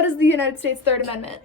what is the United States Third Amendment?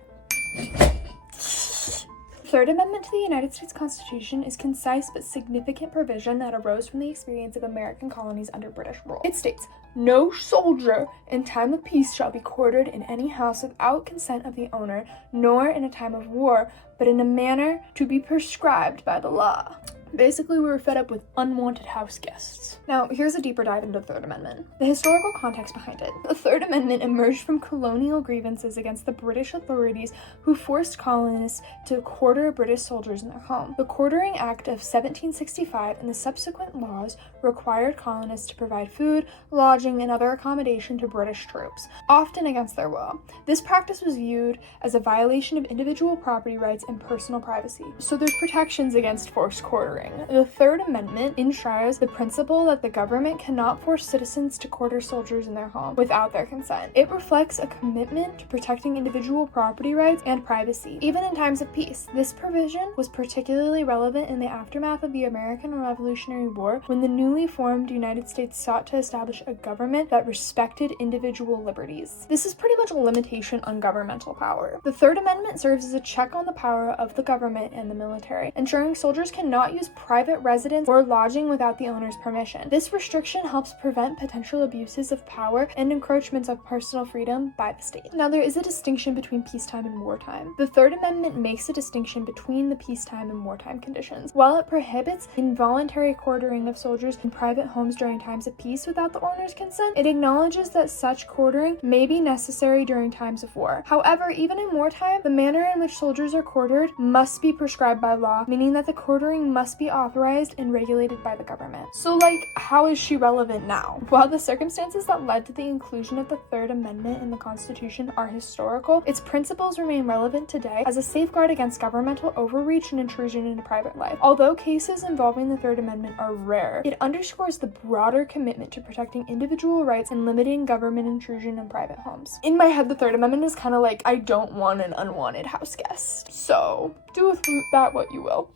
Third Amendment to the United States Constitution is concise but significant provision that arose from the experience of American colonies under British rule. It states, "No soldier in time of peace shall be quartered in any house without consent of the owner, nor in a time of war, but in a manner to be prescribed by the law." Basically, we were fed up with unwanted house guests. Now, here's a deeper dive into the Third Amendment. The historical context behind it. The Third Amendment emerged from colonial grievances against the British authorities who forced colonists to quarter British soldiers in their home. The Quartering Act of 1765 and the subsequent laws required colonists to provide food, lodging, and other accommodation to British troops, often against their will. This practice was viewed as a violation of individual property rights and personal privacy. So there's protections against forced quartering. The Third Amendment enshrines the principle that the government cannot force citizens to quarter soldiers in their home without their consent. It reflects a commitment to protecting individual property rights and privacy, even in times of peace. This provision was particularly relevant in the aftermath of the American Revolutionary War, when the newly formed United States sought to establish a government that respected individual liberties. This is pretty much a limitation on governmental power. The Third Amendment serves as a check on the power of the government and the military, ensuring soldiers cannot use private residence or lodging without the owner's permission. This restriction helps prevent potential abuses of power and encroachments of personal freedom by the state. Now, there is a distinction between peacetime and wartime. The Third Amendment makes a distinction between the peacetime and wartime conditions. While it prohibits involuntary quartering of soldiers in private homes during times of peace without the owner's consent, it acknowledges that such quartering may be necessary during times of war. However, even in wartime, the manner in which soldiers are quartered must be prescribed by law, meaning that the quartering must be authorized and regulated by the government. So, how is she relevant now? While the circumstances that led to the inclusion of the Third Amendment in the Constitution are historical, its principles remain relevant today as a safeguard against governmental overreach and intrusion into private life. Although cases involving the Third Amendment are rare, it underscores the broader commitment to protecting individual rights and limiting government intrusion in private homes. In my head, the Third Amendment is kind of like, I don't want an unwanted house guest. So, do with that what you will.